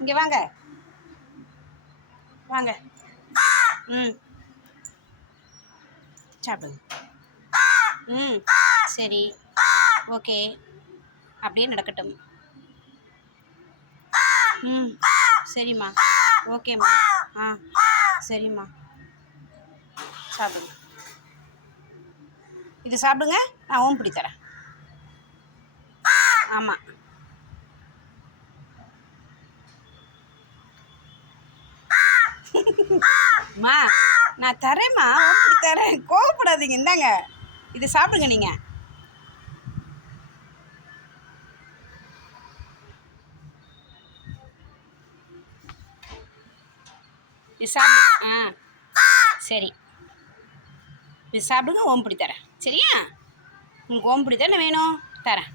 இங்கே வாங்க. வாங்க. ம். சாப்பிடுங்க ம். சரி. ஓகே. அப்படியே நடக்கட்டும். ம். சரிம்மா. ஓகேம்மா. ஆ. சரிம்மா. சாப்பிடுங்க இது சாப்பிடுங்க நான் ஓம் பிடி தரேன். ஆமாம் மா நான் தரேம்மா ஓப்பி தரேன். கோவப்படாதீங்க. இந்தாங்க. இது சாப்பிடுங்க நீங்கள் இது சாப்பிடு ஆ. சரி. இது சாப்பிடுங்க. ஓம்புடி தரேன். சரியா? உங்களுக்கு ஓம்புடி தானே வேணும்? தரேன்.